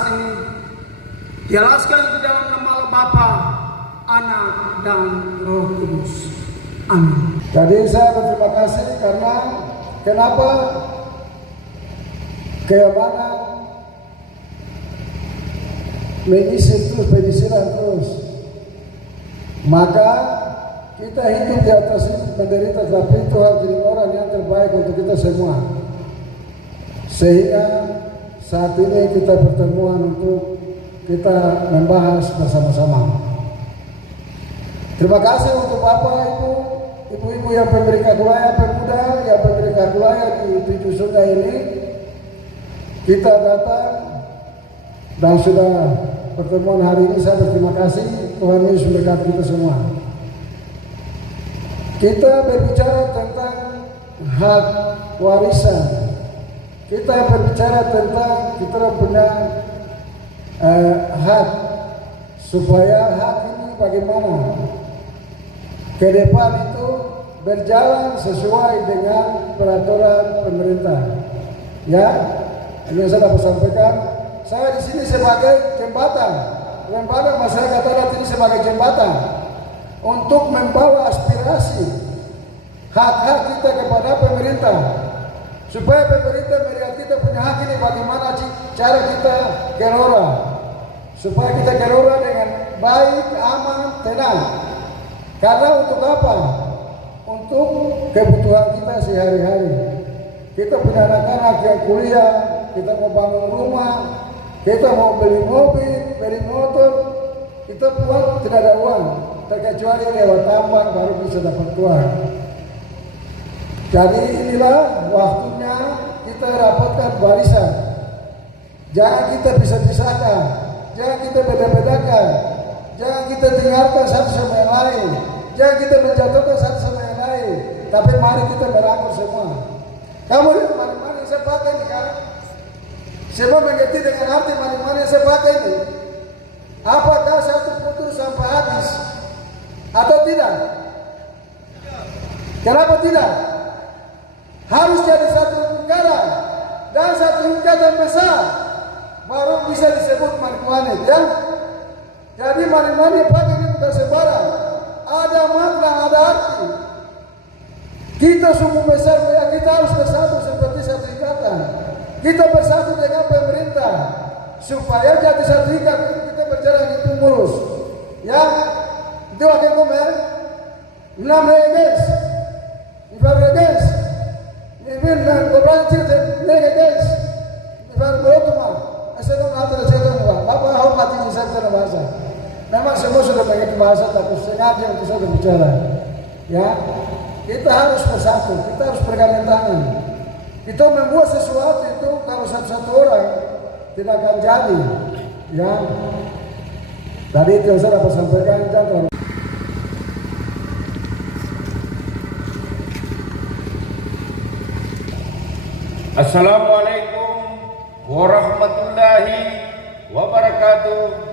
saat ini dijelaskan di dalam nama Bapa, Anak, dan Roh Kudus. Amin. Jadi saya berterima kasih karena kenapa keamanan mengisi terus, penyisiran terus, maka kita hidup di atas ini menderita, tapi Tuhan jadi orang yang terbaik untuk kita semua. Sehingga saat ini kita pertemuan untuk kita membahas bersama-sama. Terima kasih untuk Bapak, Ibu, Ibu-ibu yang pemberi kakulaya, pemuda yang pemberi kakulaya di 7 sungai ini. Kita datang dan sudah pertemuan hari ini. Saya berterima kasih. Tuhan Yesus memberkati kita semua. Kita berbicara tentang hak warisan. Kita berbicara tentang kita punya hak, supaya hak ini bagaimana ke depan itu berjalan sesuai dengan peraturan pemerintah. Ya, ini saya dapat sampaikan. Saya di sini sebagai jembatan, lembaga masyarakat adat ini sebagai jembatan untuk membawa aspirasi hak-hak kita kepada pemerintah, supaya pemerintah melihat kita punya hak ini bagaimana cara kita kelola, supaya kita kelola dengan baik, aman, tenang. Karena untuk apa? Untuk kebutuhan kita sehari-hari. Kita punya anak-anak yang kuliah, kita mau bangun rumah, kita mau beli mobil, beli motor, kita buat tidak ada uang, terkecuali lewat tambang baru bisa dapat uang. Jadi inilah waktunya kita dapatkan warisan. Jangan kita pisah-pisahkan, jangan kita beda-bedakan, jangan kita tinggalkan satu sama yang lain, jangan kita menjatuhkan satu sama yang lain. Tapi mari kita merangkul semua. Kamu lihat mana-mana yang saya pakai ini kan? Semua mengerti dengan arti mana-mana yang saya pakai ini. Apakah satu putus sampai habis atau tidak? Kenapa tidak? Harus jadi satu negara dan satu ikatan besar, baru bisa disebut mana-mana, ya. Jadi mana-mana yang pakai ini bukan sembarang, ada makna, ada arti. Kita suku besar, ya, kita harus bersatu seperti satu ikatan. Kita bersatu dengan pemerintah supaya jadi satu ikatan, kita berjalan itu mulus. Ya, itu akan komen. 6 guys, guys, even beberapa cerita guys, saya tahu cerita apa hormati saya bahasa. Memang semua sudah pakai bahasa, tapi sengaja untuk saya berbicara. Ya, kita harus bersatu, kita harus bergandeng tangan. Kita membuat sesuatu itu kalau satu-satu orang tidak akan jadi. Ya, tadi itu saya dapat sampaikan. Assalamualaikum warahmatullahi wabarakatuh.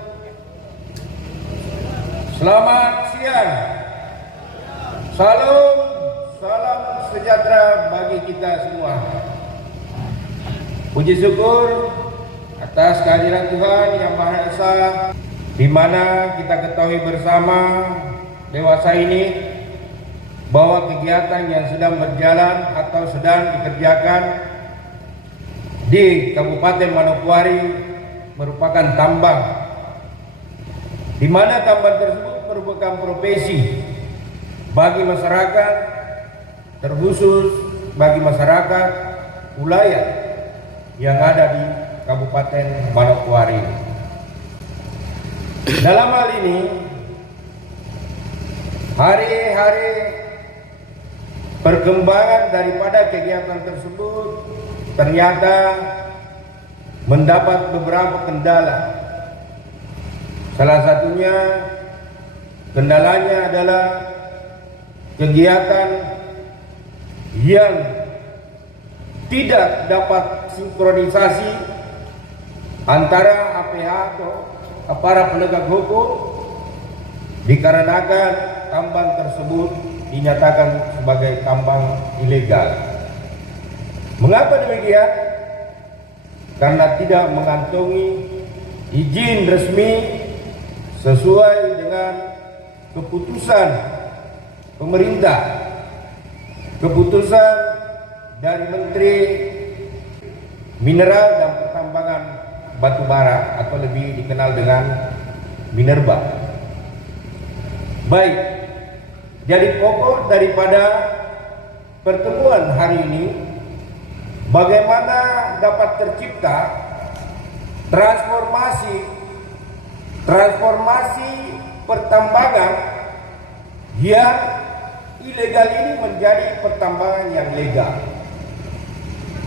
Selamat siang. Salam sejahtera bagi kita semua. Puji syukur atas kehadiran Tuhan Yang Maha Esa, di mana kita ketahui bersama dewasa ini bahwa kegiatan yang sedang berjalan atau sedang dikerjakan di Kabupaten Manokwari merupakan tambang, di mana tambang tersebut merupakan profesi bagi masyarakat, terkhusus bagi masyarakat wilayah yang ada di Kabupaten Manokwari. Dalam hal ini, hari-hari perkembangan daripada kegiatan tersebut ternyata mendapat beberapa kendala. Salah satunya kendalanya adalah kegiatan yang tidak dapat sinkronisasi antara APH atau aparat penegak hukum, dikarenakan tambang tersebut dinyatakan sebagai tambang ilegal. Mengapa demikian? Karena tidak mengantongi izin resmi sesuai dengan keputusan pemerintah, keputusan dari Menteri Mineral dan Pertambangan Batu Bara atau lebih dikenal dengan Minerba. Baik, jadi pokok daripada pertemuan hari ini bagaimana dapat tercipta transformasi pertambangan yang ilegal ini menjadi pertambangan yang legal.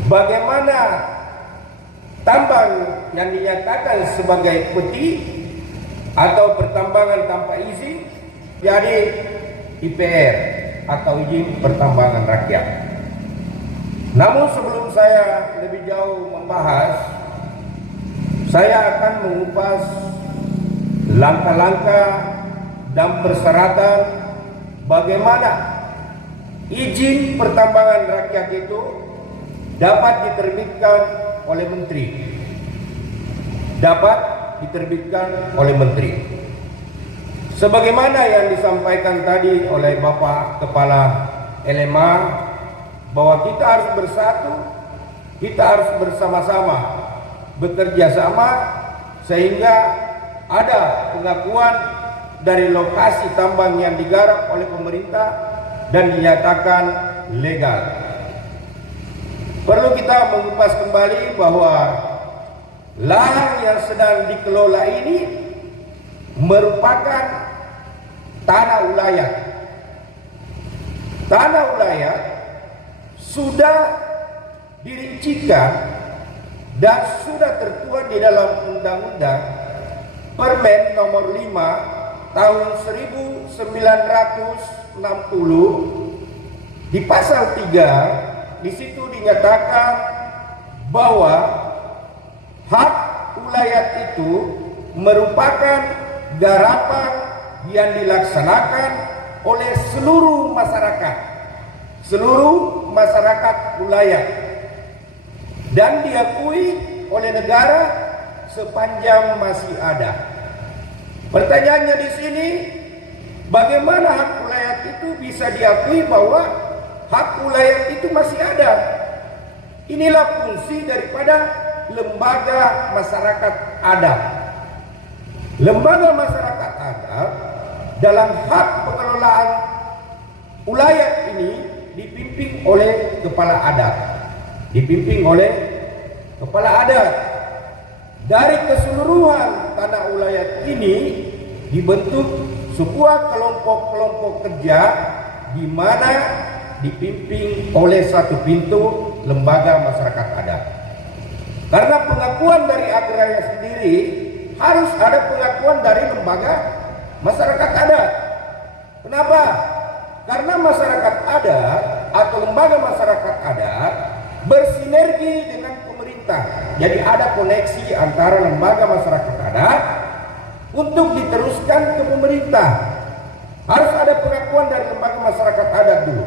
Bagaimana tambang yang dinyatakan sebagai peti atau pertambangan tanpa izin jadi IPR atau izin pertambangan rakyat. Namun sebelum saya lebih jauh membahas, saya akan mengupas langkah-langkah dan persyaratan bagaimana izin pertambangan rakyat itu dapat diterbitkan oleh menteri. Sebagaimana yang disampaikan tadi oleh Bapak Kepala LMA bahwa kita harus bersatu, kita harus bersama-sama bekerja sama sehingga ada pengakuan dari lokasi tambang yang digarap oleh pemerintah dan dinyatakan legal. Perlu kita mengupas kembali bahwa lahan yang sedang dikelola ini merupakan tanah ulayat. Tanah ulayat sudah dirincikan dan sudah tertuang di dalam Undang-Undang Permen nomor 5 tahun 1960 di pasal 3. Di situ dinyatakan bahwa hak ulayat itu merupakan garapan yang dilaksanakan oleh seluruh masyarakat ulayat dan diakui oleh negara sepanjang masih ada. Pertanyaannya di sini, bagaimana hak ulayat itu bisa diakui bahwa hak ulayat itu masih ada? Inilah fungsi daripada lembaga masyarakat adat. Lembaga masyarakat adat dalam hak pengelolaan ulayat ini dipimpin oleh kepala adat. Dari keseluruhan tanah ulayat ini dibentuk sebuah kelompok-kelompok kerja di mana dipimpin oleh satu pintu lembaga masyarakat adat. Karena pengakuan dari agraria sendiri harus ada pengakuan dari lembaga masyarakat adat. Kenapa? Karena masyarakat adat atau lembaga masyarakat adat bersinergi dengan pemerintah. Jadi ada koneksi antara lembaga masyarakat adat untuk diteruskan ke pemerintah. Harus ada pengakuan dari lembaga masyarakat adat dulu,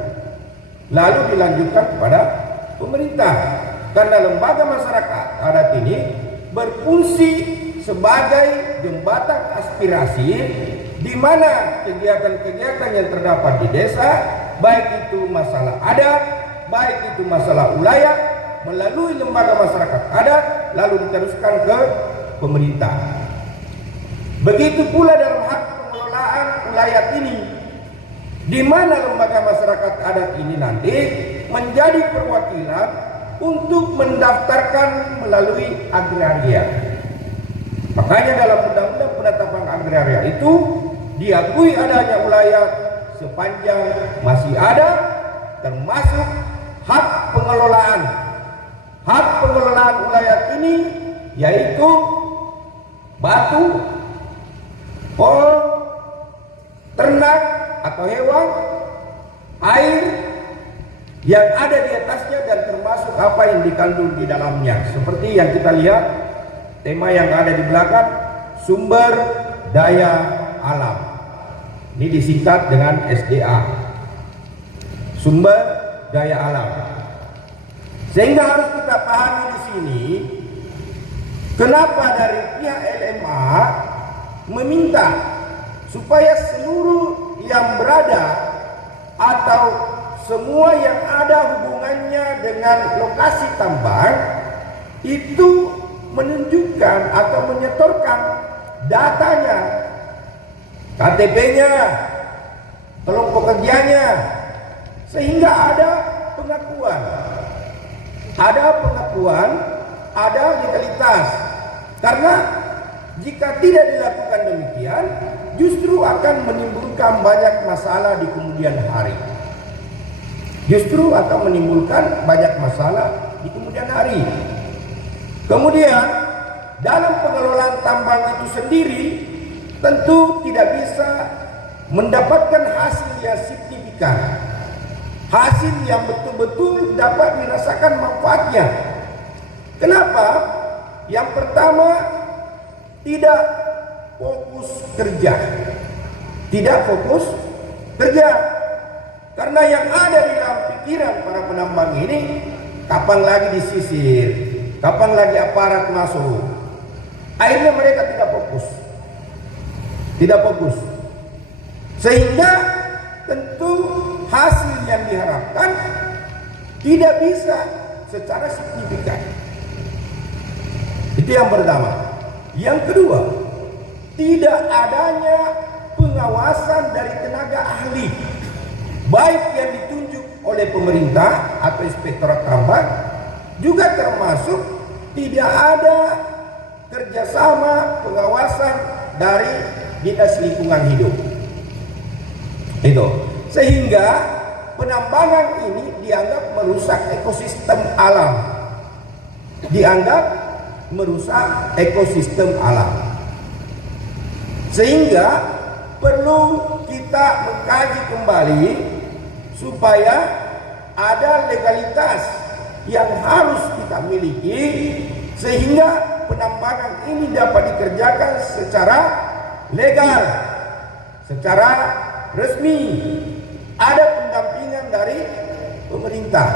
lalu dilanjutkan kepada pemerintah. Karena lembaga masyarakat adat ini berfungsi sebagai jembatan aspirasi di mana kegiatan-kegiatan yang terdapat di desa, baik itu masalah adat, baik itu masalah ulayat, melalui lembaga masyarakat adat lalu diteruskan ke pemerintah. Begitu pula dalam hak pengelolaan ulayat ini, di mana lembaga masyarakat adat ini nanti menjadi perwakilan untuk mendaftarkan melalui agraria. Makanya dalam Undang-Undang Penetapan Agraria itu diakui adanya ulayat sepanjang masih ada, termasuk hak pengelolaan. Hak pengelolaan ulayat ini yaitu batu, pohon, ternak atau hewan, air yang ada di atasnya dan termasuk apa yang dikandung di dalamnya. Seperti yang kita lihat tema yang ada di belakang, sumber daya alam. Ini disingkat dengan SDA. Sumber daya alam. Sehingga harus kita pahami di sini kenapa dari pihak meminta supaya seluruh yang berada atau semua yang ada hubungannya dengan lokasi tambang itu menunjukkan atau menyetorkan datanya, KTP-nya, tolong pekerjanya, sehingga ada pengakuan, ada legalitas. Karena jika tidak dilakukan demikian, justru akan menimbulkan banyak masalah di kemudian hari. Kemudian dalam pengelolaan tambang itu sendiri tentu tidak bisa mendapatkan hasil yang signifikan, hasil yang betul-betul dapat dirasakan manfaatnya. Kenapa? Yang pertama, tidak fokus kerja. Karena yang ada di dalam pikiran para penambang ini, kapan lagi disisir, kapan lagi aparat masuk. Akhirnya mereka tidak fokus. Sehingga tentu hasil yang diharapkan tidak bisa secara signifikan. Itu yang pertama. Yang kedua, tidak adanya pengawasan dari tenaga ahli, baik yang ditunjuk oleh pemerintah atau inspektorat tambang, juga termasuk tidak ada kerjasama pengawasan dari Dinas Lingkungan Hidup. Itu sehingga penambangan ini dianggap merusak ekosistem alam. Sehingga perlu kita mengkaji kembali supaya ada legalitas yang harus kita miliki sehingga penambangan ini dapat dikerjakan secara legal, secara resmi. Ada pendampingan dari pemerintah,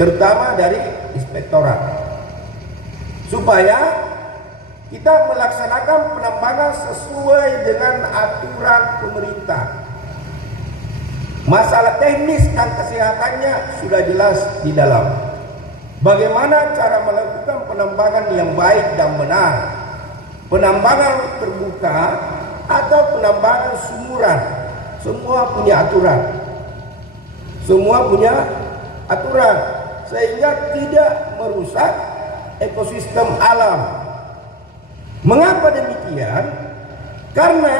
terutama dari inspektorat, supaya kita melaksanakan penambangan sesuai dengan aturan pemerintah. Masalah teknis dan kesehatannya sudah jelas di dalam. Bagaimana cara melakukan penambangan yang baik dan benar, penambangan terbuka atau penambangan sumuran, semua punya aturan sehingga tidak merusak ekosistem alam. Mengapa demikian? Karena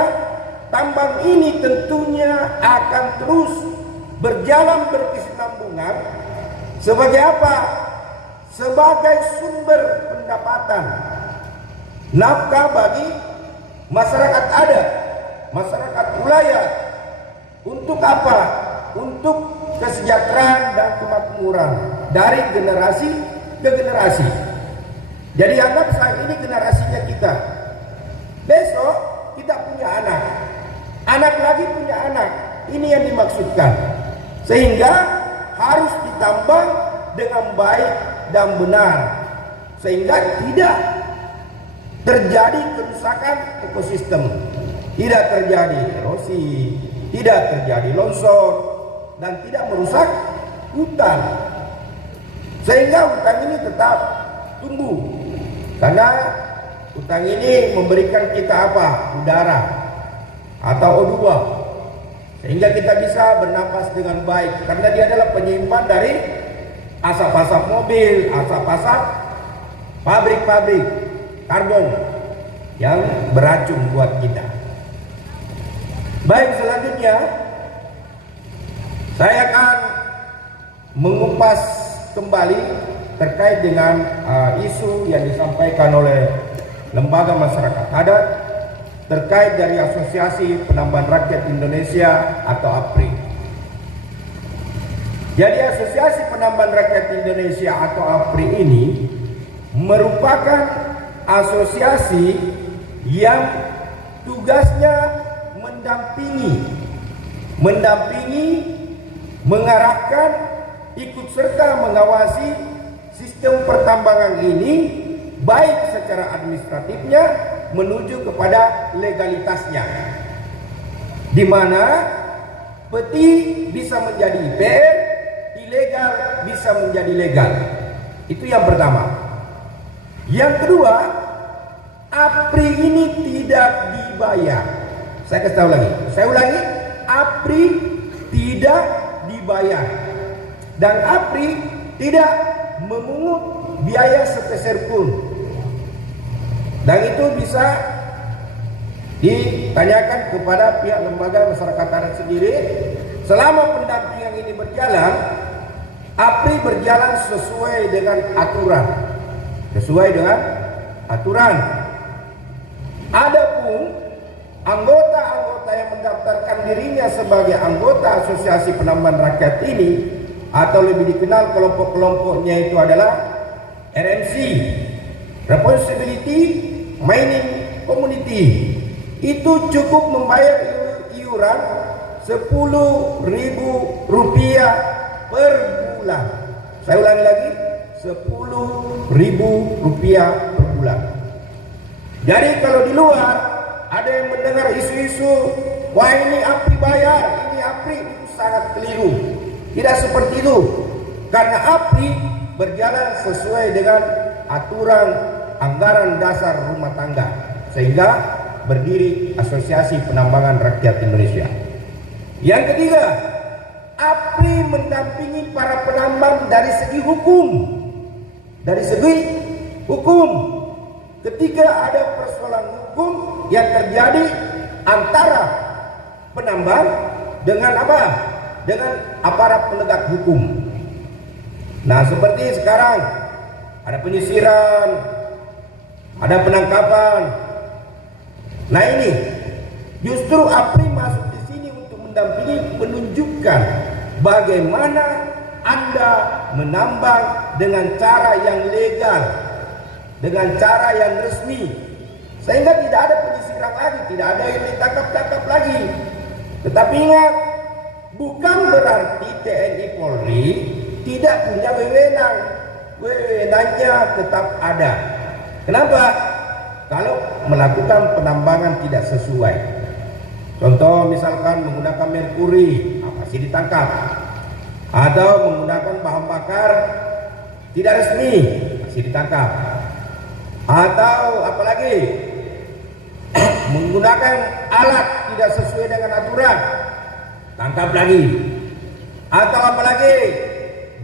tambang ini tentunya akan terus berjalan berkesinambungan sebagai apa? Sebagai sumber pendapatan, nafkah bagi masyarakat adat, masyarakat wilayah. Untuk apa? Untuk kesejahteraan dan kemakmuran dari generasi ke generasi. Jadi anggap saat ini generasinya kita, besok kita punya anak lagi punya anak. Ini yang dimaksudkan. Sehingga harus ditambang dengan baik dan benar, sehingga tidak terjadi kerusakan ekosistem, tidak terjadi erosi, tidak terjadi longsor, dan tidak merusak hutan, sehingga hutan ini tetap tumbuh. Karena hutan ini memberikan kita apa? Udara atau O2, sehingga kita bisa bernapas dengan baik, karena dia adalah penyimpan dari asap-asap mobil, asap-asap pabrik-pabrik karbon yang beracun buat kita. Baik, selanjutnya saya akan mengupas kembali terkait dengan isu yang disampaikan oleh lembaga masyarakat adat terkait dari Asosiasi Penambang Rakyat Indonesia atau APRI. Jadi Asosiasi Penambang Rakyat Indonesia atau APRI ini merupakan asosiasi yang tugasnya mendampingi, mengarahkan, ikut serta mengawasi sistem pertambangan ini, baik secara administratifnya menuju kepada legalitasnya, di mana peti bisa menjadi IPR, ilegal bisa menjadi legal. Itu yang pertama. Yang kedua, APRI ini tidak dibayar. Saya kasih tahu lagi, saya ulangi, APRI tidak dibayar, dan APRI tidak memungut biaya sepeser pun. Dan itu bisa ditanyakan kepada pihak lembaga masyarakat adat sendiri. Selama pendampingan ini berjalan, APRI berjalan sesuai dengan aturan. Adapun anggota-anggota yang mendaftarkan dirinya sebagai anggota Asosiasi Penambahan Rakyat ini, atau lebih dikenal kelompok-kelompoknya itu adalah RMC, Responsibility Mining Community, itu cukup membayar iuran Rp10.000 per bulan. Saya ulangi lagi, Rp10.000 per bulan. Jadi kalau di luar ada yang mendengar isu-isu, wah ini APRI bayar, ini APRI, itu sangat keliru. Tidak seperti itu, karena APRI berjalan sesuai dengan aturan anggaran dasar rumah tangga, sehingga berdiri Asosiasi Penambangan Rakyat Indonesia. Yang ketiga, APRI mendampingi para penambang dari segi hukum. Ketika ada persoalan hukum yang terjadi antara penambang dengan apa? Dengan aparat penegak hukum. Nah, seperti sekarang ada penyisiran, ada penangkapan. Nah, ini justru APRI masuk di sini untuk mendampingi, menunjukkan bagaimana Anda menambang dengan cara yang legal, dengan cara yang resmi, sehingga tidak ada penyisiran lagi, tidak ada yang ditangkap-tangkap lagi. Tetapi ingat, bukan berarti TNI Polri tidak punya wewenang. Wewenangnya tetap ada. Kenapa? Kalau melakukan penambangan tidak sesuai, contoh misalkan menggunakan merkuri, pasti ditangkap. Atau menggunakan bahan bakar tidak resmi, pasti ditangkap. Atau apalagi menggunakan alat tidak sesuai dengan aturan, tangkap lagi. Atau apalagi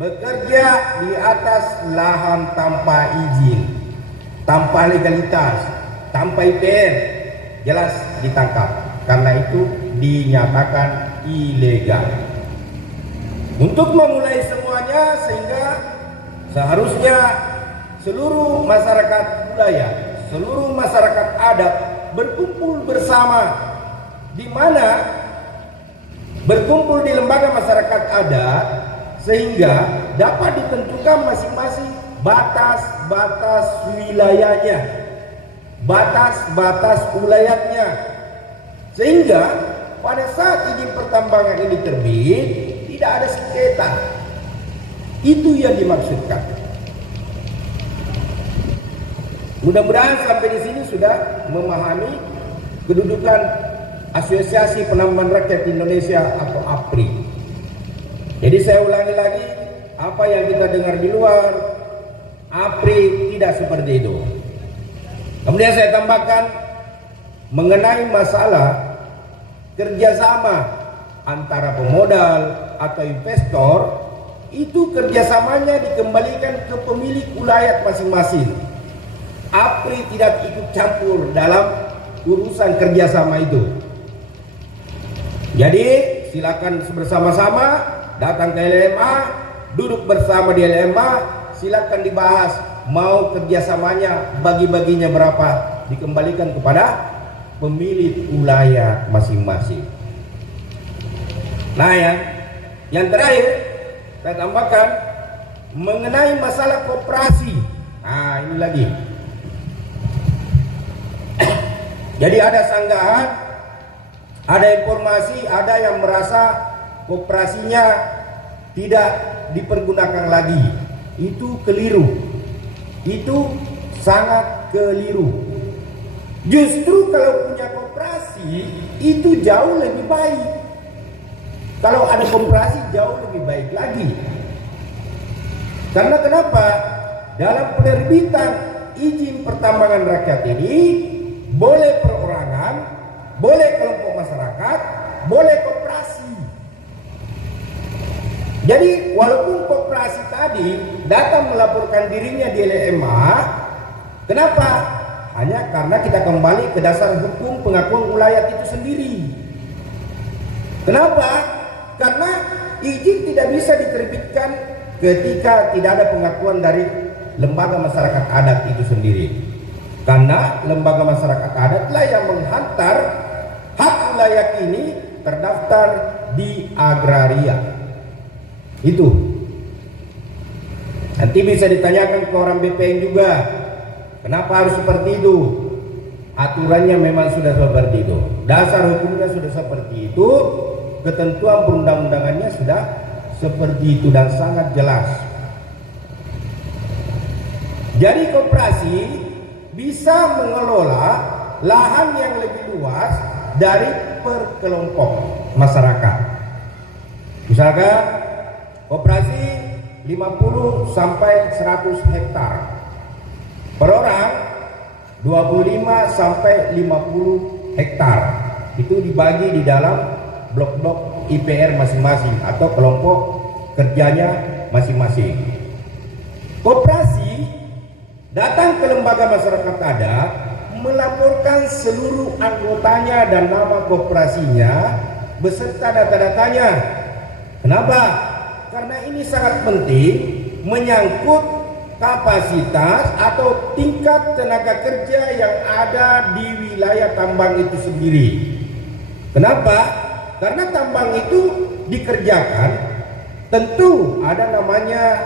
bekerja di atas lahan tanpa izin, tanpa legalitas, tanpa IPR, jelas ditangkap. Karena itu dinyatakan ilegal. Untuk memulai semuanya, sehingga seharusnya seluruh masyarakat budaya, seluruh masyarakat adat berkumpul bersama, di mana berkumpul di lembaga masyarakat adat, sehingga dapat ditentukan masing-masing batas-batas wilayahnya, batas-batas wilayahnya, sehingga pada saat izin pertambangan ini terbit tidak ada sengketa. Itu yang dimaksudkan. Mudah-mudahan sampai di sini sudah memahami kedudukan Asosiasi Penambangan Rakyat Indonesia atau APRI. Jadi saya ulangi lagi, apa yang kita dengar di luar, APRI tidak seperti itu. Kemudian saya tambahkan mengenai masalah kerjasama antara pemodal atau investor, itu kerjasamanya dikembalikan ke pemilik wilayah masing-masing. APRI tidak ikut campur dalam urusan kerjasama itu. Jadi silakan bersama-sama datang ke LMA, duduk bersama di LMA, silakan dibahas mau kerjasamanya, bagi-baginya berapa, dikembalikan kepada pemilik wilayah masing-masing. Nah, yang terakhir saya tambahkan mengenai masalah koperasi. Nah, ini lagi. Jadi ada sanggahan, ada informasi, ada yang merasa koperasinya tidak dipergunakan lagi. Itu keliru. Itu sangat keliru. Justru kalau punya koperasi itu jauh lebih baik. Kalau ada koperasi jauh lebih baik lagi. Karena kenapa? Dalam penerbitan izin pertambangan rakyat ini boleh perorangan, boleh kelompok masyarakat, boleh koperasi. Jadi walaupun koperasi tadi datang melaporkan dirinya di LMA, kenapa? Hanya karena kita kembali ke dasar hukum pengakuan ulayat itu sendiri. Kenapa? Karena izin tidak bisa diterbitkan ketika tidak ada pengakuan dari lembaga masyarakat adat itu sendiri. Karena lembaga masyarakat adatlah yang menghantar hak ulayat ini terdaftar di agraria. Itu. Nanti bisa ditanyakan ke orang BPN juga. Kenapa harus seperti itu? Aturannya memang sudah seperti itu. Dasar hukumnya sudah seperti itu. Ketentuan perundang-undangannya sudah seperti itu dan sangat jelas. Jadi koperasi bisa mengelola lahan yang lebih luas dari per kelompok masyarakat. Misalkan koperasi 50 sampai 100 hektar. Per orang 25 sampai 50 hektar. Itu dibagi di dalam blok-blok IPR masing-masing atau kelompok kerjanya masing-masing. Koperasi datang ke lembaga masyarakat adat melaporkan seluruh anggotanya dan nama koperasinya beserta data-datanya. Kenapa? Karena ini sangat penting menyangkut kapasitas atau tingkat tenaga kerja yang ada di wilayah tambang itu sendiri. Kenapa? Karena tambang itu dikerjakan tentu ada namanya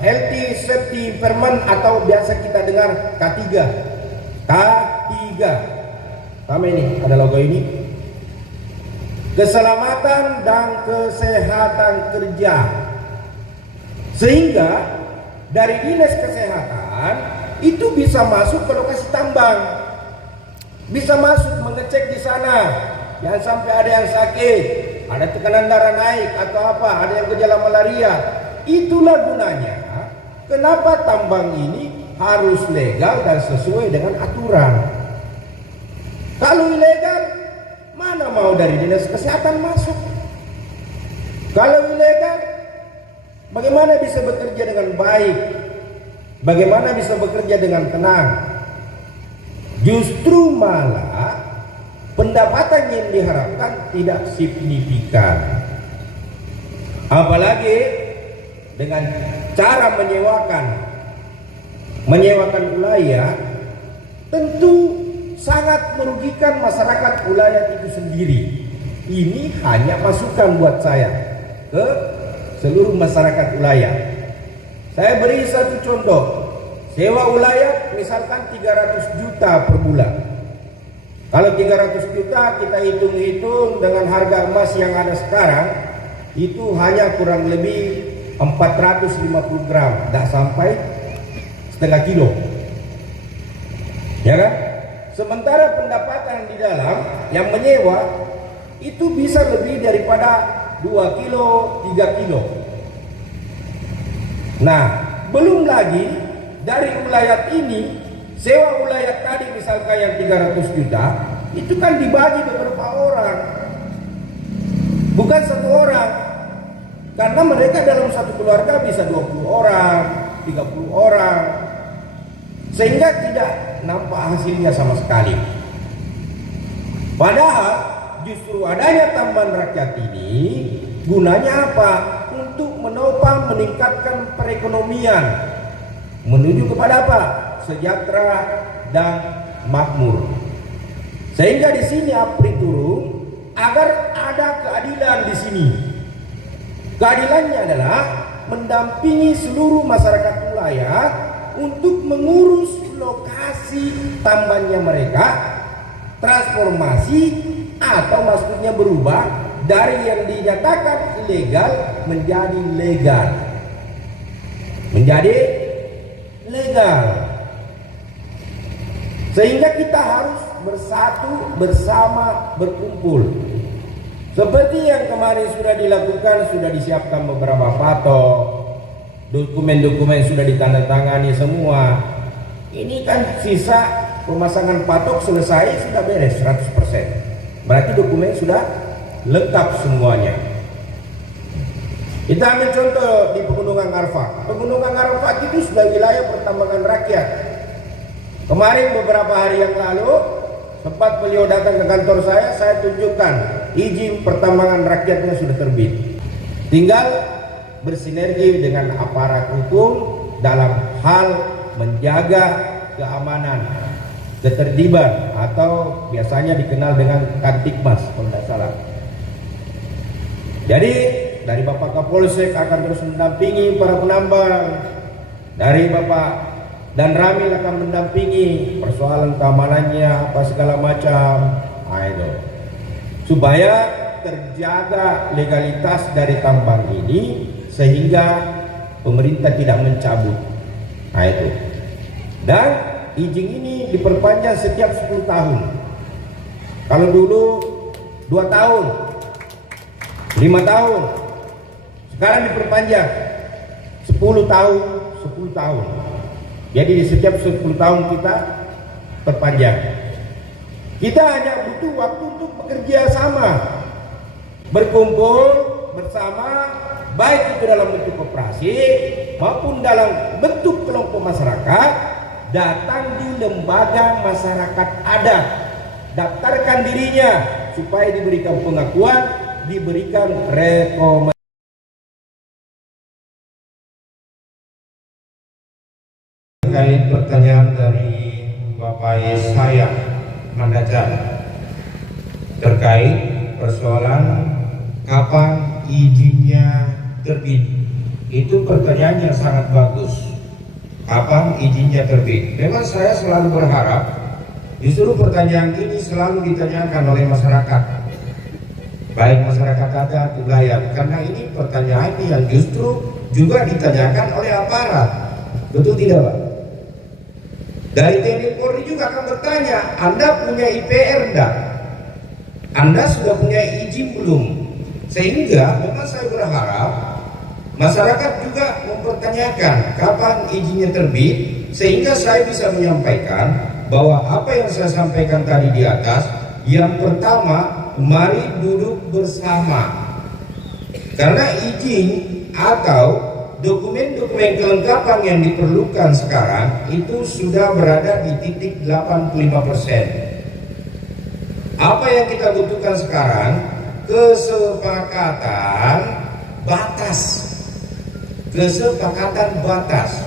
healthy safety environment atau biasa kita dengar K3. K3. Sama ini, ada logo ini. Keselamatan dan kesehatan kerja. Sehingga dari dinas kesehatan itu bisa masuk ke lokasi tambang, bisa masuk mengecek di sana, jangan sampai ada yang sakit, ada tekanan darah naik atau apa, ada yang gejala malaria. Itulah gunanya kenapa tambang ini harus legal dan sesuai dengan aturan. Kalau ilegal, mana mau dari dinas kesehatan masuk? Kalau ilegal, bagaimana bisa bekerja dengan baik? Bagaimana bisa bekerja dengan tenang? Justru malah pendapatan yang diharapkan tidak signifikan. Apalagi dengan cara menyewakan ulayat, tentu sangat merugikan masyarakat ulayat itu sendiri. Ini hanya masukan buat saya ke seluruh masyarakat ulayat. Saya beri satu contoh. Sewa ulayat misalkan 300 juta per bulan. Kalau 300 juta kita hitung-hitung dengan harga emas yang ada sekarang, itu hanya kurang lebih 450 gram, tidak sampai setengah kilo. Ya kan? Sementara pendapatan di dalam yang menyewa itu bisa lebih daripada 2 kilo, 3 kilo. Nah, belum lagi dari ulayat ini, sewa ulayat tadi misalkan yang 300 juta, itu kan dibagi beberapa orang. Bukan satu orang. Karena mereka dalam satu keluarga bisa 20 orang, 30 orang. Sehingga tidak nampak hasilnya sama sekali. Padahal justru adanya tambahan rakyat ini gunanya apa? Untuk menopang, meningkatkan perekonomian menuju kepada apa? Sejahtera dan makmur. Sehingga di sini APRI turun agar ada keadilan di sini. Keadilannya adalah mendampingi seluruh masyarakat ulayat untuk mengurus lokasi tambangnya mereka, transformasi atau maksudnya berubah dari yang dinyatakan ilegal menjadi legal. Menjadi legal. Sehingga kita harus bersatu, bersama, berkumpul. Seperti yang kemarin sudah dilakukan, sudah disiapkan beberapa patok, dokumen-dokumen sudah ditandatangani semua. Ini kan sisa pemasangan patok selesai, sudah beres 100%. Berarti dokumen sudah lengkap semuanya. Kita ambil contoh di Pegunungan Arfak. Pegunungan Arfak itu sudah wilayah pertambangan rakyat. Kemarin beberapa hari yang lalu sempat beliau datang ke kantor saya tunjukkan izin pertambangan rakyatnya sudah terbit. Tinggal bersinergi dengan aparat hukum dalam hal menjaga keamanan, ketertiban, atau biasanya dikenal dengan Kamtibmas kalau tidak salah. Jadi dari Bapak Kapolsek akan terus mendampingi para penambang, dari Bapak dan Ramil akan mendampingi persoalan keamanannya apa segala macam, itu supaya terjaga legalitas dari tambang ini sehingga pemerintah tidak mencabut. Itu. Dan izin ini diperpanjang setiap 10 tahun. Kalau dulu 2 tahun, 5 tahun, sekarang diperpanjang 10 tahun, 10 tahun. Jadi di setiap 10 tahun kita perpanjang. Kita hanya butuh waktu untuk bekerja sama, berkumpul bersama, baik itu dalam bentuk koperasi maupun dalam bentuk kelompok masyarakat, datang di lembaga masyarakat adat, daftarkan dirinya supaya diberikan pengakuan, diberikan rekomendasi. Terkait pertanyaan dari Bapak Yesaya Mandacan terkait persoalan kapan izinnya terbit, itu pertanyaan yang sangat bagus. Kapan izinnya terbit? Memang saya selalu berharap justru pertanyaan ini selalu ditanyakan oleh masyarakat, baik masyarakat adat, wilayah, karena ini pertanyaan yang justru juga ditanyakan oleh aparat. Betul tidak, Pak? Dari TNI Polri juga akan bertanya, Anda punya IPR enggak? Anda sudah punya izin belum? Sehingga memang saya berharap masyarakat juga mempertanyakan kapan izinnya terbit, sehingga saya bisa menyampaikan bahwa apa yang saya sampaikan tadi di atas, yang pertama, mari duduk bersama. Karena izin atau dokumen-dokumen kelengkapan yang diperlukan sekarang itu sudah berada di titik 85%. Apa yang kita butuhkan sekarang? Kesepakatan batas. Kesepakatan batas.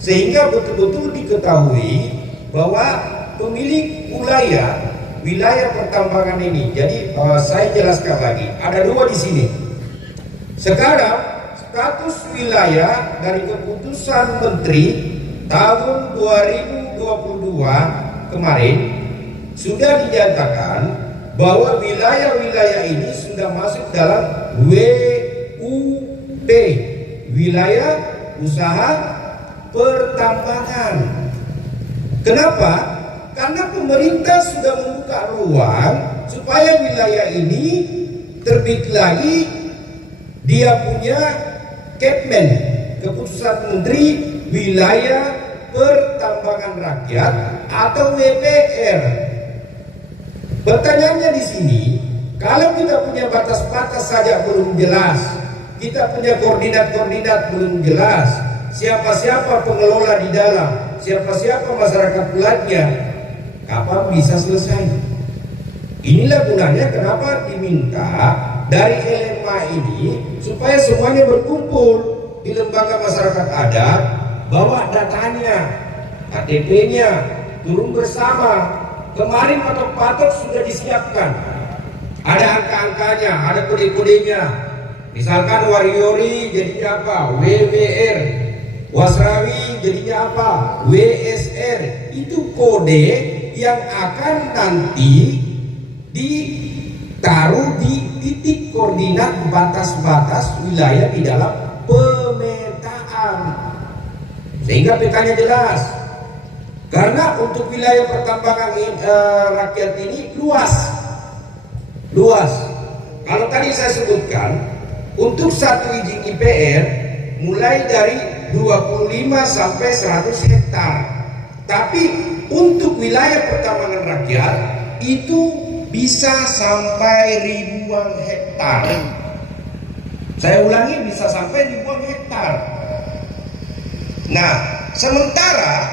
Sehingga betul-betul diketahui bahwa pemilik wilayah pertambangan ini. Jadi saya jelaskan lagi, ada 2 di sini. Sekarang status wilayah dari keputusan Menteri tahun 2022 kemarin sudah dinyatakan bahwa wilayah-wilayah ini sudah masuk dalam WUP, wilayah usaha pertambangan. Kenapa? Karena pemerintah sudah membuka ruang supaya wilayah ini terbit lagi dia punya Kepmen, keputusan Menteri Wilayah Pertambangan Rakyat atau WPR. Pertanyaannya di sini, kalau kita punya batas-batas saja belum jelas, kita punya koordinat-koordinat belum jelas, siapa-siapa pengelola di dalam, siapa-siapa masyarakat pulatnya, kapan bisa selesai? Inilah gunanya kenapa diminta dari LMA ini supaya semuanya berkumpul di lembaga masyarakat adat, bawa datanya, KTP-nya, turun bersama. Kemarin patok-patok sudah disiapkan, ada angka-angkanya, ada kode-kodenya. Misalkan Wariori jadinya apa? WWR. Wasrawi jadinya apa? WSR. Itu kode yang akan nanti ditaruh di titik koordinat batas-batas wilayah di dalam pemetaan, sehingga petanya jelas. Karena untuk wilayah pertambangan rakyat ini luas. Kalau tadi saya sebutkan, untuk satu izin IPR mulai dari 25 sampai 100 hektar. Tapi untuk wilayah pertambangan rakyat itu bisa sampai ribuan hektar. Saya ulangi, bisa sampai ribuan hektar. Nah, sementara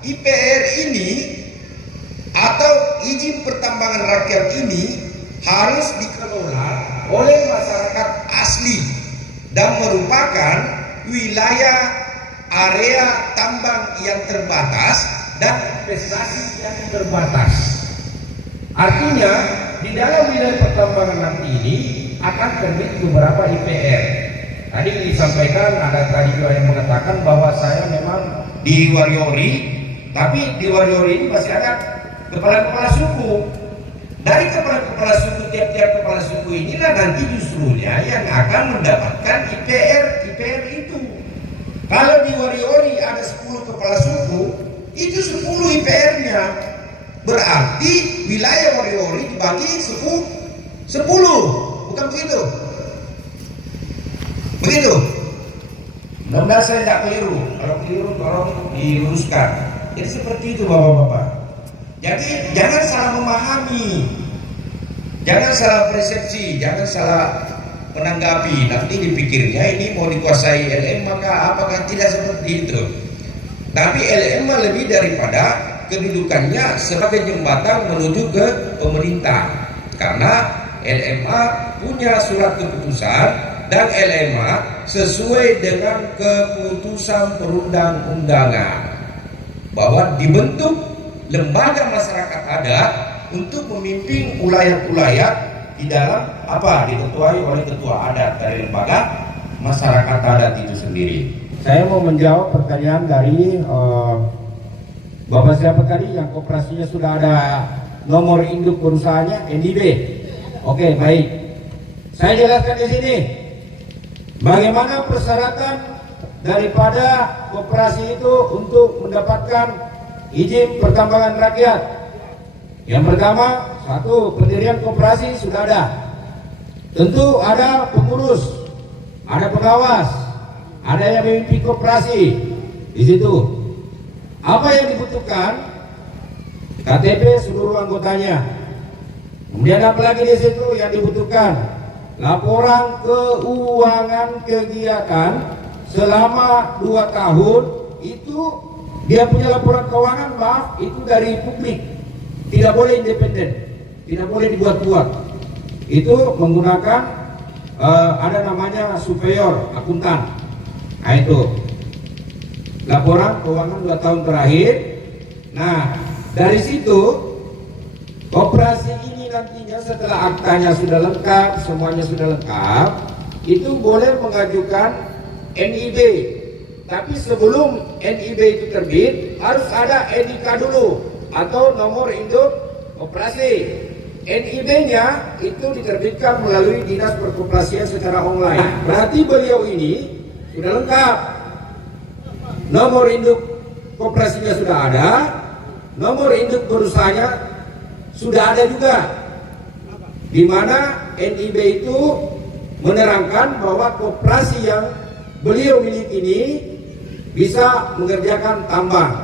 IPR ini atau izin pertambangan rakyat ini harus dikelola oleh masyarakat asli dan merupakan wilayah area tambang yang terbatas dan investasi yang terbatas. Artinya di dalam wilayah pertambangan nanti ini akan terbit beberapa IPR. Tadi disampaikan, ada tadi juga yang mengatakan bahwa saya memang di Wariori, tapi di Wariori ini masih ada kepala-kepala suku. Dari kepala-kepala suku, tiap-tiap kepala suku inilah nanti justrunya yang akan mendapatkan IPR itu. Kalau di Wariori ada 10 kepala suku, itu 10 IPR-nya. Berarti wilayah Wariori dibagi 10. Bukan begitu? Begitu? Mudah-mudahan saya tidak keliru. Kalau keliru tolong diluruskan. Jadi seperti itu Bapak-Bapak. Jadi jangan salah memahami, jangan salah persepsi, jangan salah menanggapi. Nanti dipikirnya ini mau dikuasai LM, maka apakah tidak seperti itu? Tapi LM lebih daripada kedudukannya sebagai jembatan menuju ke pemerintah. Karena LMA punya surat keputusan dan LMA sesuai dengan keputusan perundang-undangan bahwa dibentuk lembaga masyarakat adat untuk memimpin ulayat-ulayat di dalam diketuai oleh ketua adat dari lembaga masyarakat adat itu sendiri. Saya mau menjawab pertanyaan dari Bapak siapa tadi yang koperasinya sudah ada nomor induk perusahaannya, NIB. Oke, baik. Saya jelaskan di sini bagaimana persyaratan daripada koperasi itu untuk mendapatkan izin pertambangan rakyat. Yang pertama, satu, pendirian koperasi sudah ada. Tentu ada pengurus, ada pengawas, ada yang memimpin koperasi di situ. Apa yang dibutuhkan? KTP seluruh anggotanya. Kemudian apa lagi di situ yang dibutuhkan? Laporan keuangan kegiatan selama 2 tahun itu. Dia punya laporan keuangan, maaf, itu dari publik, tidak boleh independen, tidak boleh dibuat-buat. Itu menggunakan ada namanya superior akuntan. Nah itu laporan keuangan 2 tahun terakhir. Nah dari situ koperasi ini nantinya setelah aktanya sudah lengkap, semuanya sudah lengkap, itu boleh mengajukan NIB. Tapi sebelum NIB itu terbit, harus ada NIK dulu atau nomor induk koperasi. NIB-nya itu diterbitkan melalui Dinas Perkoperasian secara online. Berarti beliau ini sudah lengkap. Nomor induk koperasinya sudah ada, nomor induk perusahaannya sudah ada juga. Di mana NIB itu menerangkan bahwa koperasi yang beliau miliki ini bisa mengerjakan tambang.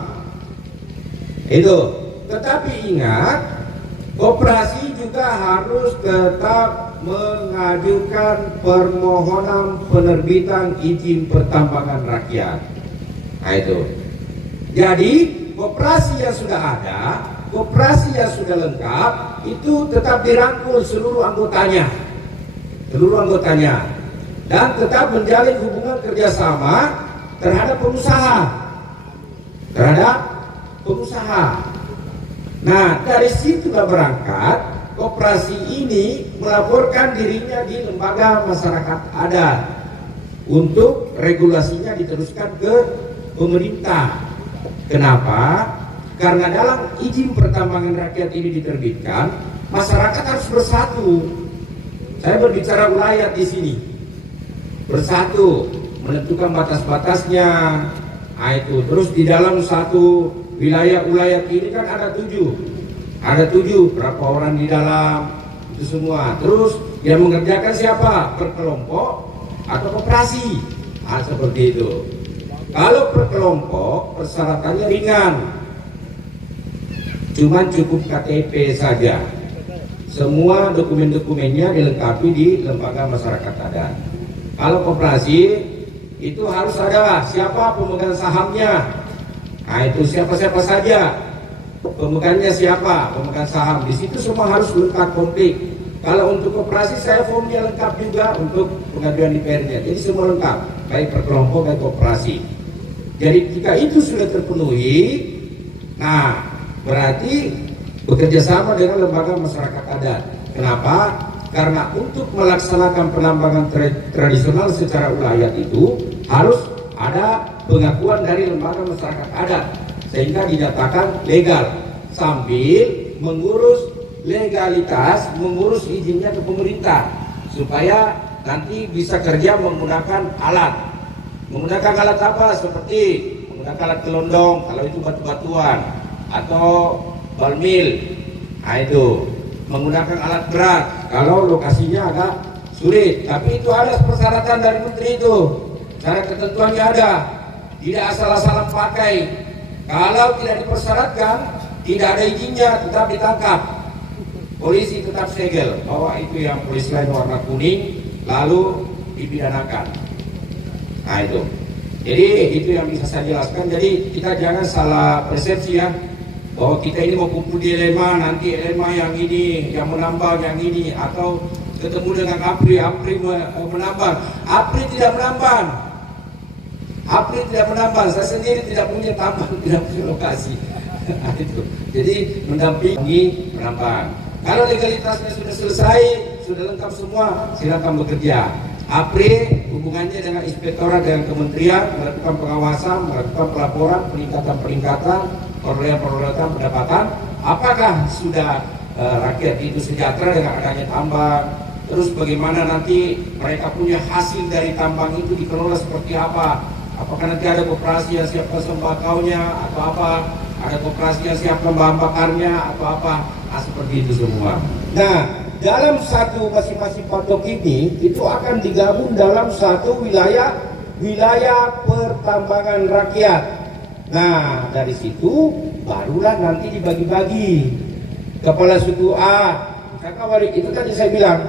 Itu. Tetapi ingat, koperasi juga harus tetap mengajukan permohonan penerbitan izin pertambangan rakyat. Nah itu. Jadi koperasi yang sudah ada, koperasi yang sudah lengkap, itu tetap dirangkul seluruh anggotanya. Dan tetap menjalin hubungan kerjasama terhadap pengusaha. Nah dari situlah berangkat koperasi ini melaporkan dirinya di lembaga masyarakat adat untuk regulasinya diteruskan ke pemerintah. Kenapa? Karena dalam izin pertambangan rakyat ini diterbitkan, masyarakat harus bersatu. Saya berbicara ulayat di sini, bersatu menentukan batas-batasnya. Nah itu terus di dalam satu wilayah ini kan ada 7 berapa orang di dalam itu semua. Terus yang mengerjakan siapa? Per kelompok atau koperasi? Seperti itu. Kalau per kelompok persyaratannya ringan, cuman cukup KTP saja. Semua dokumen-dokumennya dilengkapi di lembaga masyarakat adat. Kalau koperasi itu harus ada siapa pemegang sahamnya. Nah itu siapa-siapa saja pemegangnya, siapa pemegang saham. Di situ semua harus lengkap komplit. Kalau untuk koperasi saya formnya lengkap juga untuk pengajuan DPR-nya. Jadi semua lengkap, baik per kelompok dan koperasi. Jadi jika itu sudah terpenuhi, nah berarti bekerja sama dengan lembaga masyarakat adat. Kenapa? Karena untuk melaksanakan penambangan tradisional secara wilayah itu harus ada pengakuan dari lembaga masyarakat adat sehingga dinyatakan legal, sambil mengurus legalitas, mengurus izinnya ke pemerintah supaya nanti bisa kerja menggunakan alat apa, seperti menggunakan alat gelondong kalau itu batu-batuan atau balmil. Nah itu menggunakan alat berat kalau lokasinya agak sulit, tapi itu ada persyaratan dari menteri itu, cara ketentuannya ada, tidak asal-asalan pakai. Kalau tidak dipersyaratkan, tidak ada izinnya, tetap ditangkap, polisi tetap segel bahwa itu yang polisi lain warna kuning, lalu dipidanakan. Nah itu, jadi itu yang bisa saya jelaskan. Jadi kita jangan salah persepsi ya, bahwa kita ini mau kumpul di LMA, nanti LMA yang ini, yang menambang yang ini, atau ketemu dengan APRI menambang. APRI tidak menambang, saya sendiri tidak punya tambang, tidak punya lokasi. Nah, itu. Jadi mendampingi penambang. Kalau legalitasnya sudah selesai, sudah lengkap semua, silakan bekerja. APRI hubungannya dengan inspektorat, dengan kementerian, melakukan pengawasan, melakukan pelaporan, peningkatan, perolehan pendapatan. Apakah sudah rakyat itu sejahtera dengan adanya tambang? Terus bagaimana nanti mereka punya hasil dari tambang itu dikelola seperti apa? Apakah nanti ada koperasi yang siapkan sembakaunya atau apa? Ada koperasi yang siapkan bahan bakarnya atau apa? Nah, seperti itu semua. Nah, dalam satu masing-masing patok ini itu akan digabung dalam satu wilayah pertambangan rakyat. Nah, dari situ barulah nanti dibagi-bagi. Kepala suku A, misalkan itu tadi saya bilang,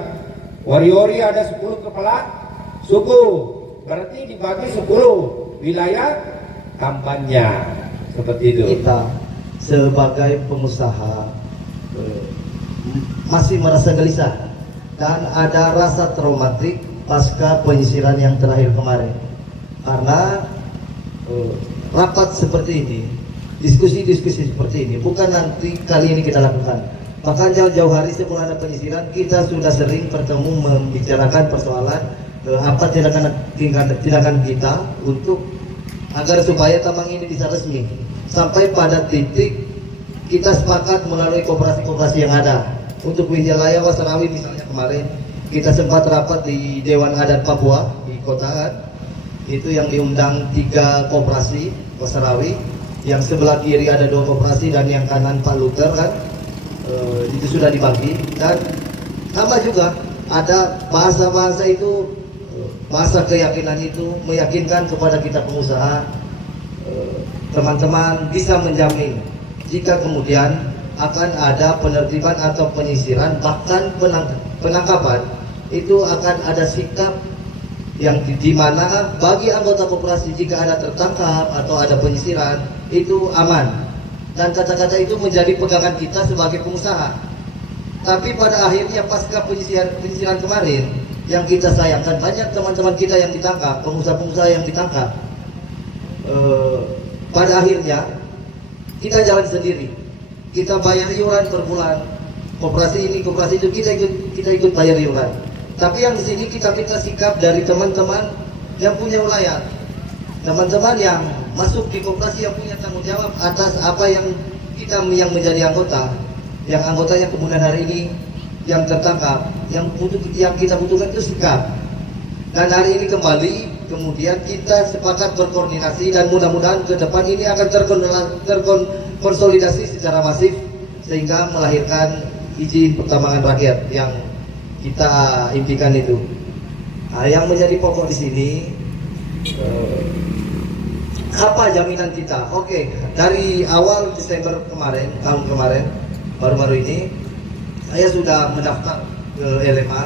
Wari-wari ada 10 kepala suku. Berarti dibagi 10 wilayah tambangnya. Seperti itu. Kita sebagai pengusaha masih merasa gelisah dan ada rasa traumatik pasca penyisiran yang terakhir kemarin. Karena rapat seperti ini, diskusi-diskusi seperti ini bukan nanti kali ini kita lakukan. Bahkan jauh-jauh hari sebelum ada penyisiran kita sudah sering bertemu membicarakan persoalan apa tindakan kita untuk agar supaya tambang ini bisa resmi. Sampai pada titik kita sepakat melalui koperasi-koperasi yang ada. Untuk wilayah Wasarawi misalnya kemarin kita sempat rapat di Dewan Adat Papua di Kota, itu yang diundang 3 koperasi Wasarawi, yang sebelah kiri ada 2 koperasi dan yang kanan Pak Luther kan, itu sudah dibagi. Dan sama juga ada bahasa-bahasa itu, bahasa keyakinan itu meyakinkan kepada kita pengusaha, teman-teman bisa menjamin jika kemudian akan ada penertiban atau penyisiran, bahkan penangkapan, itu akan ada sikap yang di mana bagi anggota koperasi jika ada tertangkap atau ada penyisiran itu aman, dan kata-kata itu menjadi pegangan kita sebagai pengusaha. Tapi pada akhirnya pasca penyisiran kemarin, yang kita sayangkan banyak teman-teman kita yang ditangkap, pengusaha-pengusaha yang ditangkap, pada akhirnya kita jalan sendiri, kita bayar iuran per bulan, koperasi ini koperasi itu kita ikut bayar iuran. Tapi yang di sini kita minta sikap dari teman-teman yang punya wilayah, teman-teman yang masuk di koperasi yang punya tanggung jawab atas apa yang kita yang menjadi anggota, yang anggotanya kemudian hari ini yang tertangkap, yang kita butuhkan itu sikap. Dan hari ini kembali kemudian kita sepakat berkoordinasi dan mudah-mudahan ke depan ini akan terkonsolidasi secara masif sehingga melahirkan izin pertambangan rakyat yang kita impikan itu. Nah, yang menjadi pokok di sini apa jaminan kita? Oke, dari awal Desember kemarin, tahun kemarin, baru-baru ini saya sudah mendaftar ke LMA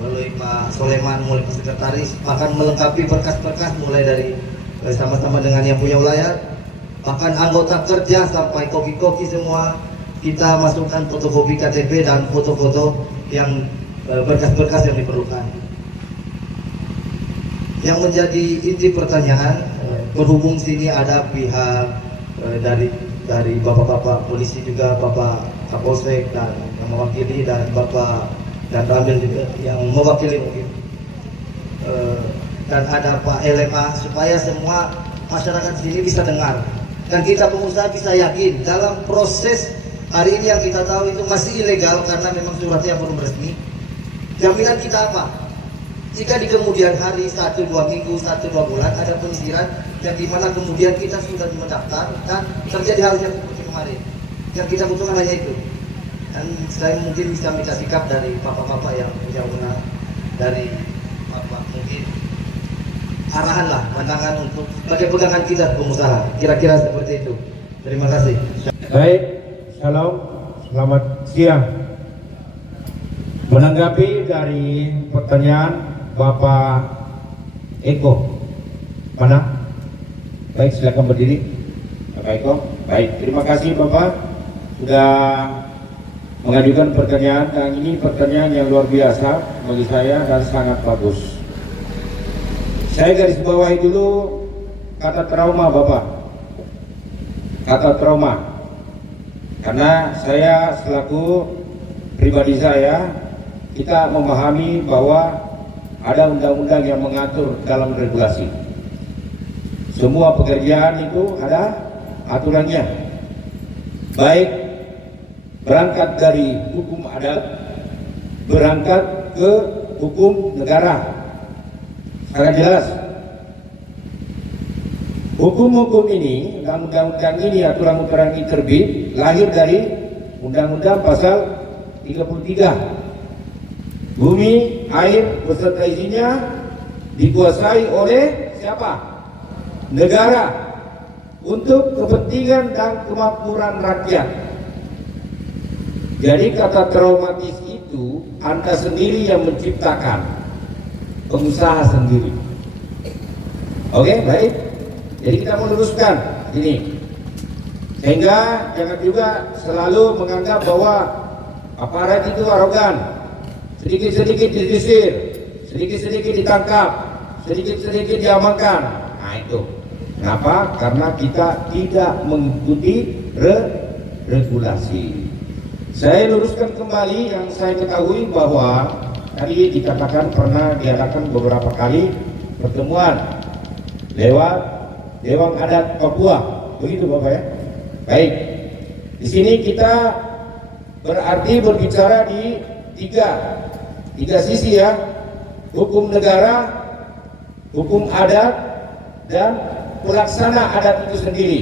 melalui Pak Soleman, mulai Pak Sekretaris, bahkan melengkapi berkas-berkas mulai dari sama-sama dengan yang punya wilayah, bahkan anggota kerja sampai koki-koki semua kita masukkan fotokopi KTP dan foto-foto yang berkas-berkas yang diperlukan. Yang menjadi inti pertanyaan, berhubung sini ada pihak dari bapak-bapak polisi juga, Bapak Kapolsek dan yang mewakili, dan Bapak dan Ramil juga yang mewakili mungkin, dan ada Pak LMA, supaya semua masyarakat sini bisa dengar dan kita pengusaha bisa yakin dalam proses hari ini yang kita tahu itu masih ilegal karena memang suratnya belum resmi. Jaminan kita apa? Jika di kemudian hari 1-2 minggu, 1-2 bulan ada penyisiran yang dimana kemudian kita sudah mendaftar dan terjadi hal yang seperti kemarin, yang kita butuhkan hanya itu. Dan saya mungkin bisa minta sikap dari bapak-bapak yang punya guna, dari bapak mungkin arahan lah, pandangan untuk sebagai pegangan kita pengusaha, kira-kira seperti itu. Terima kasih. Baik, shalom, selamat siang. Menanggapi dari pertanyaan Bapak Eko, mana? Baik, silakan berdiri, Bapak Eko. Baik, terima kasih Bapak sudah mengajukan pertanyaan, dan ini pertanyaan yang luar biasa bagi saya dan sangat bagus. Saya garis bawahi dulu kata trauma Bapak, kata trauma, karena saya selaku pribadi saya, kita memahami bahwa ada undang-undang yang mengatur dalam regulasi. Semua pekerjaan itu ada aturannya, baik berangkat dari hukum adat, berangkat ke hukum negara. Sangat jelas. Hukum-hukum ini, undang-undang ini, aturan-aturan ini terbit lahir dari Undang-Undang Pasal 33. Bumi, air beserta isinya dikuasai oleh siapa? Negara, untuk kepentingan dan kemakmuran rakyat. Jadi kata traumatis itu Anda sendiri yang menciptakan, pengusaha sendiri. Oke, baik. Jadi kita meluruskan ini, sehingga jangan juga selalu menganggap bahwa aparat itu arogan. Sedikit-sedikit disisir, sedikit-sedikit ditangkap, sedikit-sedikit diamankan. Nah itu, kenapa? Karena kita tidak mengikuti regulasi. Saya luruskan kembali yang saya ketahui bahwa tadi dikatakan pernah diadakan beberapa kali pertemuan lewat Dewan Adat Papua, begitu Bapak ya? Baik, di sini kita berarti berbicara di tiga sisi ya, hukum negara, hukum adat, dan pelaksana adat itu sendiri.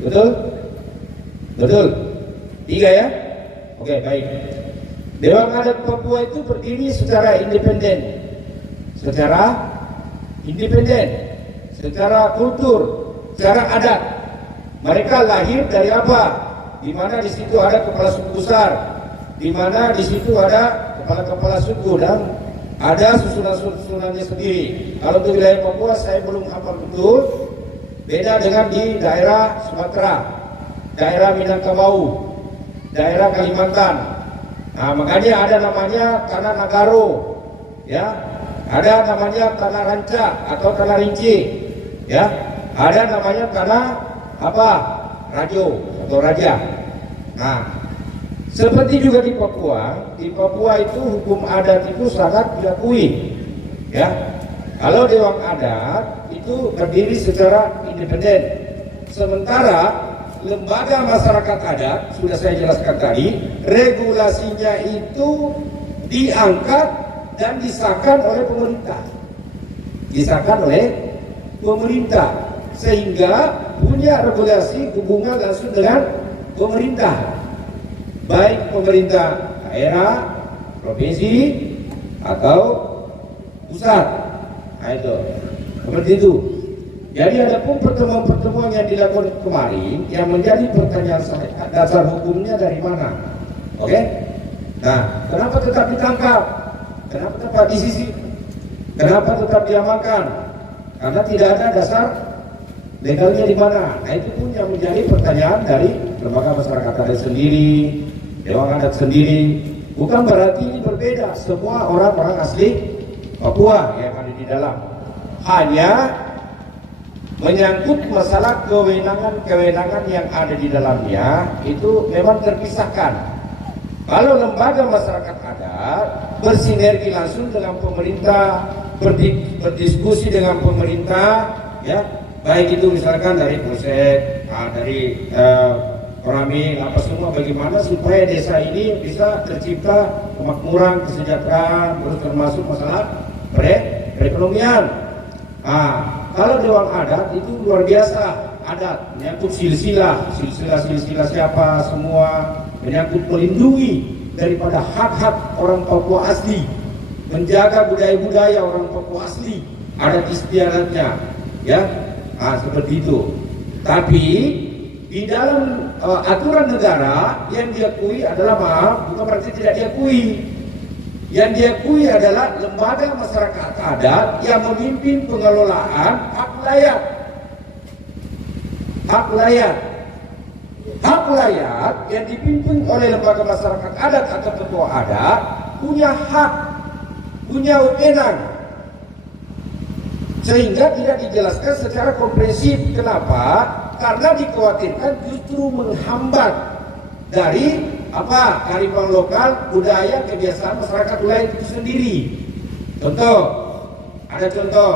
Betul? Betul? 3 ya? Oke, baik. Dewan Adat Papua itu berdiri secara independen, secara kultur, secara adat. Mereka lahir dari apa? Di mana di situ ada kepala suku besar, di mana di situ ada kepala-kepala suku, dan ada susunan-susunannya sendiri. Kalau di wilayah Papua saya belum hafal betul, beda dengan di daerah Sumatera, daerah Minangkabau, daerah Kalimantan. Nah, makanya ada namanya Tanah Nagaro, ya, ada namanya Tanah Ranca atau Tanah Rinci, ya, ada namanya Tanah apa? Rajo atau Raja. Nah, seperti juga di Papua itu hukum adat itu sangat diakui, ya. Kalau Dewan Adat itu berdiri secara independen, sementara lembaga masyarakat adat sudah saya jelaskan tadi, regulasinya itu diangkat dan disahkan oleh pemerintah. disahkan oleh pemerintah, sehingga punya regulasi hubungan langsung dengan pemerintah, baik pemerintah daerah, provinsi atau pusat. Nah, itu seperti itu. Jadi ada pun pertemuan-pertemuan yang dilakukan kemarin yang menjadi pertanyaan saya, dasar hukumnya dari mana? Oke? Nah, kenapa tetap ditangkap? Kenapa tetap disisir? Kenapa tetap diamankan? Karena tidak ada dasar legalnya di mana. Nah, itu pun yang menjadi pertanyaan dari lembaga masyarakat adat sendiri, Dewan Adat sendiri. Bukan berarti ini berbeda. Semua orang-orang asli Papua yang ada di dalam. Hanya menyangkut masalah kewenangan yang ada di dalamnya itu memang terpisahkan. Kalau lembaga masyarakat adat bersinergi langsung dengan pemerintah, berdiskusi dengan pemerintah, ya, baik itu misalkan dari pusat, dari Korami, apa semua, bagaimana supaya desa ini bisa tercipta kemakmuran, kesejahteraan, terus termasuk masalah perekonomian. Kalau Dewan Adat itu luar biasa, adat menyangkut silsilah siapa semua, menyangkut melindungi daripada hak-hak orang Papua asli, menjaga budaya-budaya orang Papua asli, adat istiadatnya, ya, seperti itu. Tapi di dalam aturan negara yang diakui adalah bukan berarti tidak diakui. Yang diakui adalah lembaga masyarakat adat yang memimpin pengelolaan hak layat. Hak layat yang dipimpin oleh lembaga masyarakat adat atau ketua adat punya hak, punya wewenang. Sehingga tidak dijelaskan secara komprehensif. Kenapa? Karena dikhawatirkan justru menghambat dari kearifan lokal, budaya, kebiasaan masyarakat wilayah itu sendiri. Ada contoh,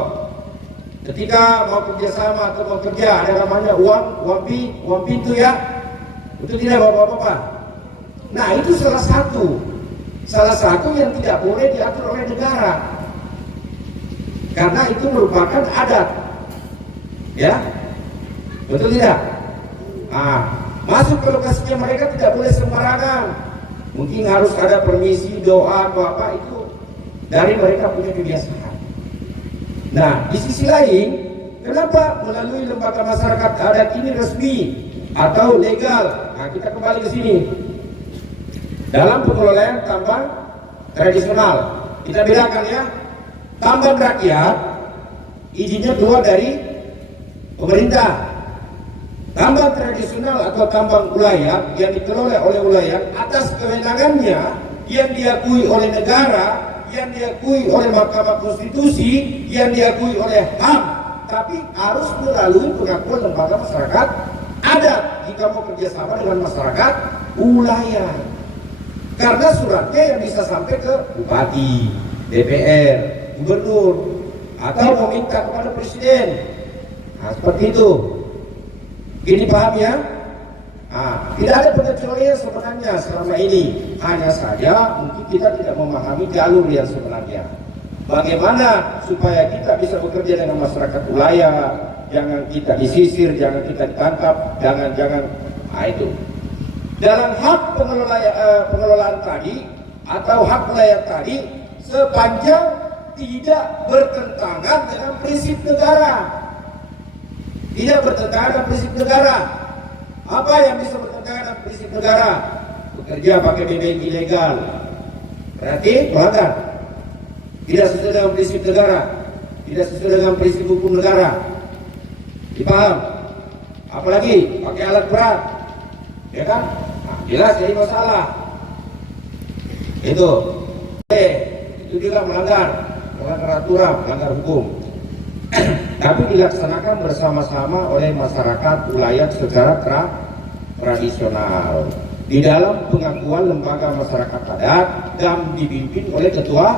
ketika mau kerjasama atau mau kerja, ada namanya uang pintu, ya, itu tidak bapak-bapak. Nah, itu salah satu yang tidak boleh diatur oleh negara, karena itu merupakan adat, ya, betul tidak? Masuk ke lokasinya mereka tidak boleh sembarangan. Mungkin harus ada permisi, doa atau apa, itu dari mereka punya kebiasaan. Nah, di sisi lain, kenapa melalui lembaga masyarakat adat ini resmi atau legal? Nah, kita kembali ke sini. Dalam pengelolaan tambang tradisional, kita bedakan, ya. Tambang rakyat izinnya keluar dari pemerintah. Tambang tradisional atau tambang ulayat yang dikelola oleh ulayat atas kewenangannya yang diakui oleh negara, yang diakui oleh Mahkamah Konstitusi, yang diakui oleh HAM, tapi harus melalui pengakuan lembaga masyarakat adat jika mau kerjasama dengan masyarakat ulayat. Karena suratnya yang bisa sampai ke bupati, DPR, gubernur, atau meminta kepada presiden. Nah, seperti itu. Ini paham, ya? Tidak ada pengecualian sebenarnya selama ini. Hanya saja mungkin kita tidak memahami jalur yang sebenarnya. Bagaimana supaya kita bisa bekerja dengan masyarakat wilayah, jangan kita disisir, jangan kita ditangkap, jangan. Itu. Dalam hak pengelolaan tadi atau hak wilayah tadi, sepanjang tidak bertentangan dengan prinsip negara. Tidak bertentangan dengan prinsip negara. Apa yang bisa bertentangan dengan prinsip negara? Bekerja pakai BBM ilegal, berarti melanggar. Tidak sesuai dengan prinsip negara, tidak sesuai dengan prinsip hukum negara. Dipaham? Apalagi pakai alat berat, ya kan? Nah, jelas jadi masalah. Itu juga melanggar aturan, melanggar hukum. Tapi dilaksanakan bersama-sama oleh masyarakat wilayah secara tradisional di dalam pengakuan lembaga masyarakat adat dan dipimpin oleh ketua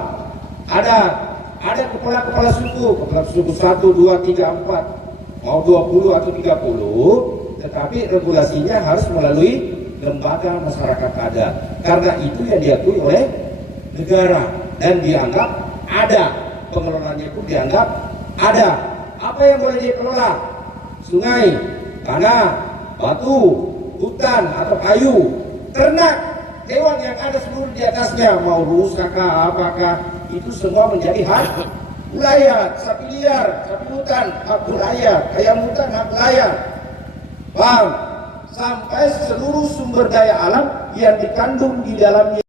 adat. Ada kepala suku 1, 2, 3, 4, mau 20 atau 30, tetapi regulasinya harus melalui lembaga masyarakat adat, karena itu yang diakui oleh negara dan dianggap ada, pengelolaannya pun dianggap ada. Apa yang boleh dikelola? Sungai, tanah, batu, hutan atau kayu, ternak, hewan yang ada seluruh di atasnya, mau rusa kah, apakah, itu semua menjadi hak ulayat. Sapi liar, sapi hutan, hak ulayat. Ayam hutan, hak ulayat. Paham? Sampai seluruh sumber daya alam yang dikandung di dalamnya